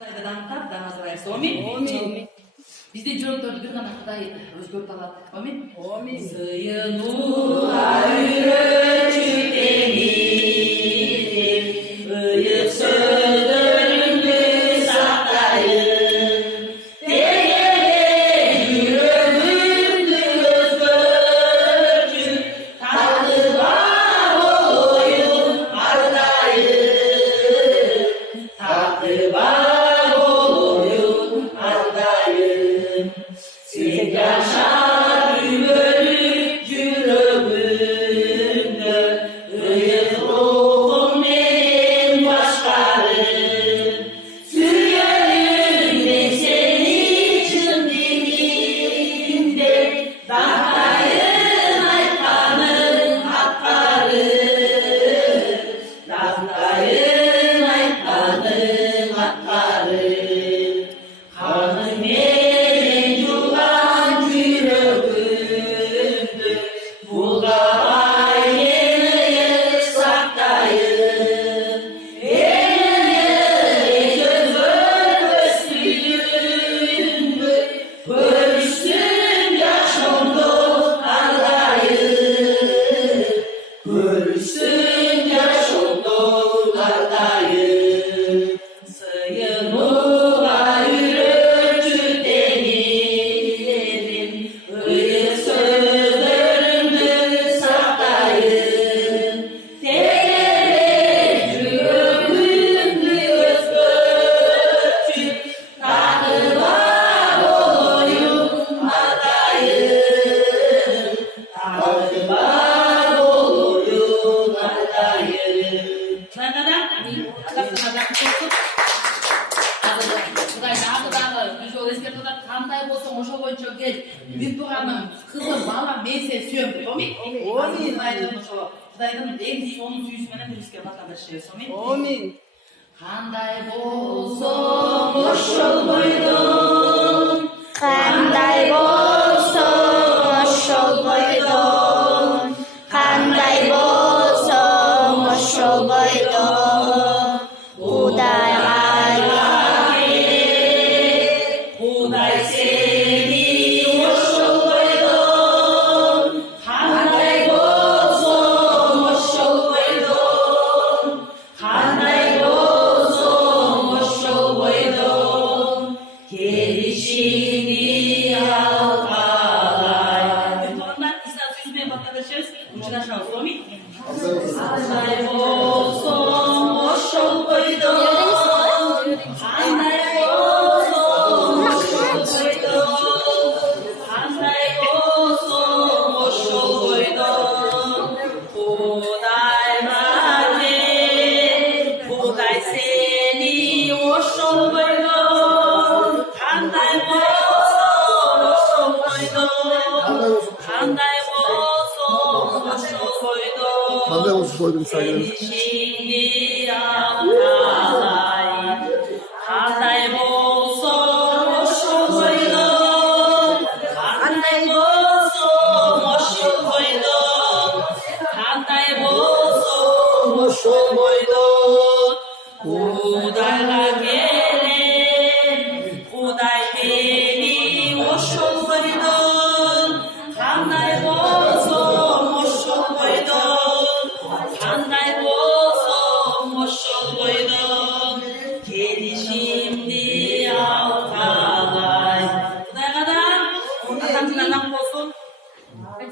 Дамытады да называется. Омин. Bizde cöğürtörü bir gana Kıday özgürlük aladı. Amin. Amin. Sıyınuğa yürücü denir, ıyık sözlerinde saklayın. Değerli yüreğimde özgürcü, tadı var olayım ardayım. Tadı var olayım ardayım. Sen yaşar yürüyüp yüreğimde, ıyık ruhum en başkarım. Sürüyorum ben senin için dilimde, dağdayım aytkanın hakları. Dağdayım aytkanın hakları. Kanım elen yuvan yüreğimde, bu gavayını saktayım. Eline göz ölmesinde, bölüşsün yaşamda ardayım. Bölüşsün yaşamda ardayım. Sıyınığa yürücü denilerin, ıyık sözlerinde saklayın. Değerli yüreğimde özgürcü, tadı var olayım ardayım. Tadı var olayım ardayım. Qanday bo'lsa o'sha bo'yicha kel. Virtualni qizim, balam, men seni suyam. Amin. Xudaydan eng so'nggi suyish bilan bizga vatandoshlar. Amin. Amin. Qanday bo'lsam o'sha bo'ydon, Qanday bo'lsam o'sha bo'ydon, qanday bo'lsam o'sha bo'ydon, Xudayga Xuday seni o'sha bo'ydon, qanday bo'lsam o'sha bo'ydon, qanday bo'lsam o'sha bo'ydon, kelishini alqalay. Bundan İsa'sı yüzmeye bakabilirsiniz. Uçulaşamaz. Amin. Qanday bo'lsam o'sha bo'ydon, qanday bo'lsam o'sha bo'ydon, qanday bo'lsam o'sha bo'ydon, Xuday mane, Xuday seni o'sha bo'ydon, qanday bo'lsam o'sha bo'ydon, qanday bo'lsam o'sha bo'ydon, Qanday bo'lsa qo'ydim sayg'ini. kelishini alqalay. Qanday bo'lsam o'sha bo'ydon, qanday bo'lsam o'sha bo'ydon, qanday bo'lsam o'sha bo'ydon, Xudayga kelin, Xuday meni o'sha bo'ydon, qanday bo'lsam o'sha bo'ydon, qanday bo'lsam o'sha bo'ydon, kelishimni alqalay. Xudaygadan atamdan bo'lsin.